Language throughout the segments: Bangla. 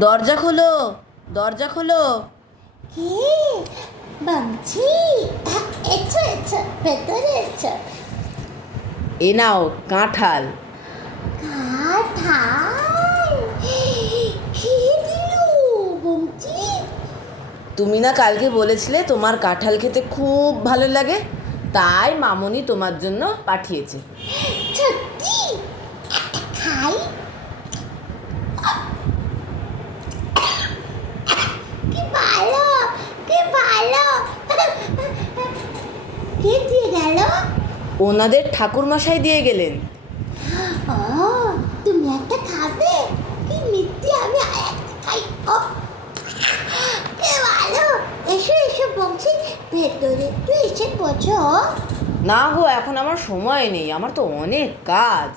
দরজা খোলো, দরজা খোলো। কে? বামচি, এসো এসো, ভেতরে এসো। এ নাও কাঁঠাল। কাঁঠাল কে দিল বামচি? তুমি না কালকে বলেছিলে তোমার কাঁঠাল খেতে খুব ভালো লাগে, তাই মামনি তোমার জন্য পাঠিয়েছে। সত্যি? খাই। কি ভালো, কি ভালো। কে দিয়ে গেল? ওনাদের ঠাকুরমশাই দিয়ে গেলেন। ও, তুমি একটা খাবে? কি মিথ্যে, আমি আর একটা খাই। ও, কে ভালো। এসো এসো বংশী, ভেতরে একটু এসে বসো। না গো, এখন আমার সময় নেই, আমার তো অনেক কাজ।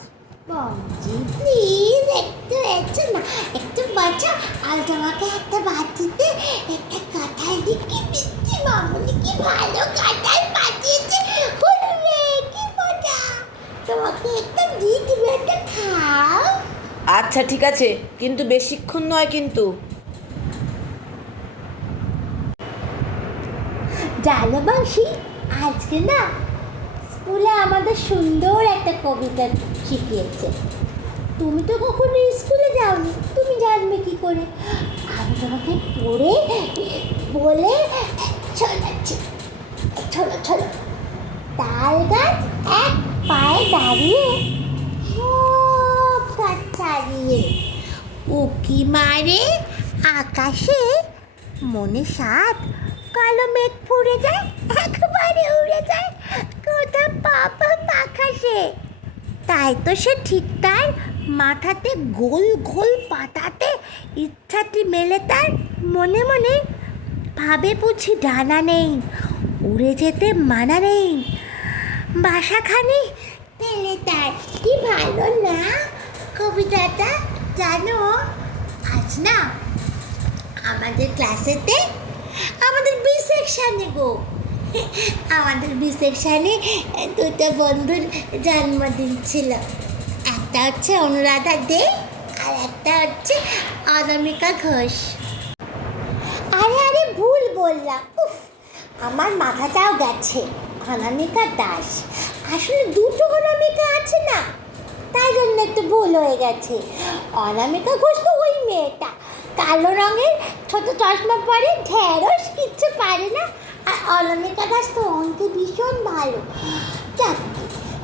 বংশী প্লিজ একটু এসো না, একটু বসো। আর তোমাকে একটা বাটিতে একটা কাঁঠাল দিয়ে, কি মিথ্যে মামুনি, কি ভালো কাঁঠাল পাঠিয়েছে। হুররে, কি মজা। তোমাকে একটা দিয়ে দিবে, একটা খাও। আচ্ছা ঠিক আছে, কিন্তু বেশিক্ষণ নয় কিন্তু। জানো বাংশী, আজকে না স্কুলে আমাদের সুন্দর একটা কবিতা শিখিয়েছে। তুমি তো কখনো স্কুলে যাওনি, তুমি জানবে কি করে? আমি তোমাকে পড়ে বলে শোনাচ্ছি। চলো চলো। তাল গাছ এক পায়ে দাঁড়িয়ে, সব গাছ ছাড়িয়ে, উকি মারে আকাশে, মনে সাত কালো মেঘ পড়ে যায়, একবারে উড়ে যায় কোথা পাপা আকাশে। তাই তো সে ঠিক তার মাথাতে গোল গোল পাতাতে ইচ্ছাটি মেলে তার মনে মনে, ভাবে বুঝি ডানা নেই, উড়ে যেতে মানা নেই, বাসাখানি পেলে তার। কি ভালো না কবিতাটা? জানো, আজ না আমাদের ক্লাসেতে, আমাদের বি সেকশানে গো, আমাদের বি সেকশানে দুটো বন্ধুর জন্মদিন ছিল। একটা হচ্ছে অনুরাধা দে, আর একটা হচ্ছে অনামিকা ঘোষ। আরে আরে ভুল বললাম, উফ, আমার মাথাটাও গেছে। অনামিকা দাস, আসলে দুটো অনামিকা আছে না, তাই জন্য একটু ভুল হয়ে গেছে। অনামিকা ঘোষ তো ওই মেয়েটা, কালো রঙের ছোট চশমা পরে, ঢেঁড়স কিচ্ছু পারে না। আর অনামিকা দাস তো অঙ্কে ভীষণ ভালো। যাক,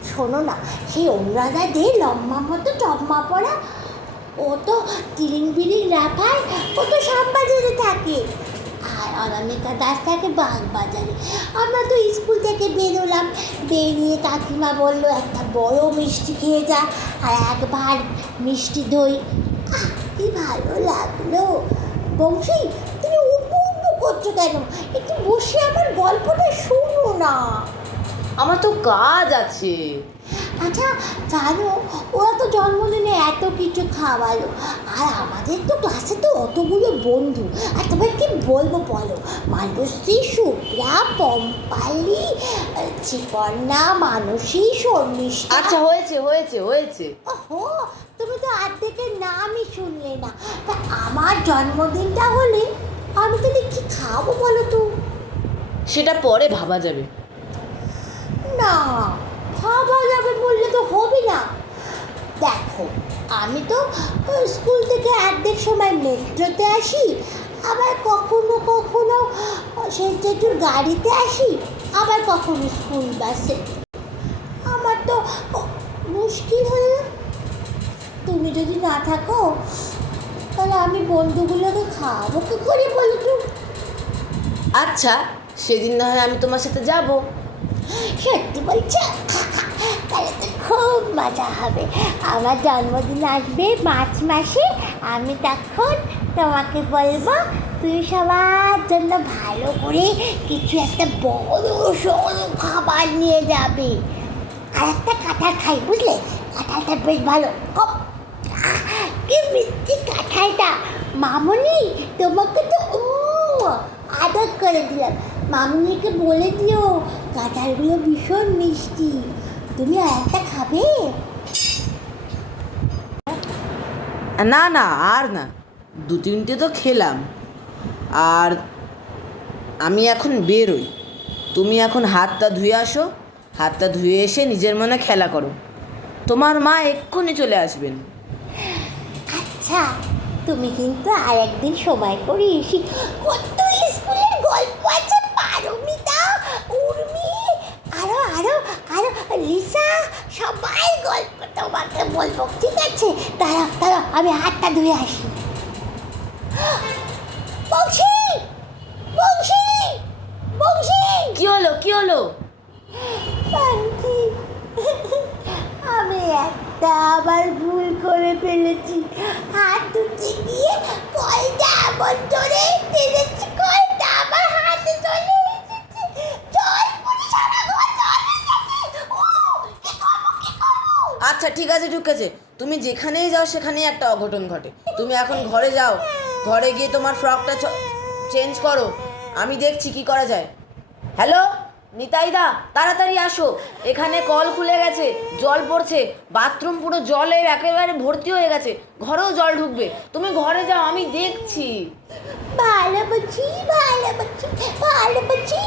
শোনো না, সেই অনুরাধা দে লম্বা মতো চশমা পরা, ও তো তিরিং বিরিং রাখায়, ও তো শ্যামবাজারে থাকে। আর অনামিকা দাস থাকে বাগবাজারে। আমরা তো স্কুল থেকে বেরোলাম, বেরিয়ে কাকিমা বললো একটা বড় মিষ্টি খেয়ে যা, আর একবার মিষ্টি দই। কি ভালো লাগলো। বংশী, তুমি উঠবো উঠবো করছো কেন? একটু বসে আমার গল্পটা শোনো না। আমার তো কাজ আছে। আচ্ছা জানো, ওরা তো জন্মদিনে এত কিছু খাওয়ালো, আর আমাদের তো ক্লাসে তো অতগুলো বন্ধু, আর তোমার কি বলবো বলো, মানসী, শুভ্রা, পম্পালি, চিকন্যা, মানসী, শর্মিষ্ঠা। আচ্ছা হয়েছে হয়েছে হয়েছে। ওহো, তুমি তো অর্ধেকের নামই শুনলে না। তা আমার জন্মদিনটা হলে আমি তাহলে কি খাবো বলো তো? সেটা পরে ভাবা যাবে। না, খাওয়া যাবে বললে তো হবে না। দেখো, আমি তো স্কুল থেকে অর্ধেক সময় মেট্রোতে আসি, আবার কখনো কখনো সেই জেঠুর গাড়িতে আসি, আবার কখনো স্কুল বাসে। আমার তো মুশকিল হয়ে যায়। তুমি যদি না থাকো, তাহলে আমি বন্ধুগুলোকে খাওয়াবো কি করে বলো তো? আচ্ছা, সেদিন না হয় আমি তোমার সাথে যাব। সত্যি বলছো? তাহলে তো খুব মজা হবে। আমার জন্মদিন আসবে মার্চ মাসে, আমি তখন তোমাকে বলবো তুই সবার জন্য ভালো করে কিছু একটা বড় সড়ো খাবার নিয়ে যাবে। আর একটা কাঁঠাল খাই, বুঝলে? কাঁঠালটা বেশ ভালো। কি মিষ্টি কাঁঠালটা। মামুনি, তোমাকে তো আদর করে দিলাম। মামুনিকে বলে দিও কাঁঠালগুলো ভীষণ মিষ্টি। তুমি আর একটা খাবে? না না, আর না। 2-3টে তো খেলাম, আর আমি এখন বেরোই। তুমি এখন হাতটা ধুয়ে আসো, হাতটা ধুয়ে এসে নিজের মনে খেলা করো। তোমার মা এক্ষুনি চলে আসবেন। আচ্ছা, তুমি কিন্তু আর একদিন সময় করে এসি। কত স্কুলের গল্প আছে, পারমিতা, উর্মি, আরো আরো আরো লিসা, সবাই গল্প তোমাকে বলবো, ঠিক আছে? দাঁড়াও দাঁড়াও, আমি হাতটা ধুয়ে আসি। বংশী, বংশী, বংশী, কি হলো, কি হলো? আন্টি, আমি একটা আবার ভুল করে ফেলেছি। হাত ধুতে গিয়ে কলটা এমন ধরে টেনেছি, কলটা আমার হাতে চলে এসেছে। জল পড়ে সারা ঘর জল হয়ে গেছে। ও, কি করবো, কি করবো? আচ্ছা ঠিক আছে, ঠিক আছে, তুমি যেখানেই যাও সেখানেই একটা অঘটন ঘটে। তুমি এখন ঘরে যাও, ঘরে গিয়ে তোমার ফ্রকটা চেঞ্জ করো, আমি দেখছি কি করা যায়। হ্যালো নিতাইদা, তাড়াতাড়ি আসো, এখানে কল খুলে গেছে, জল পড়ছে, বাথরুম পুরো জলে একেবারে ভর্তি হয়ে গেছে, ঘরেও জল ঢুকবে, তুমি ঘরে যাও, আমি দেখছি। ভালো বলছি, ভালো বলছি, ভালো বলছি,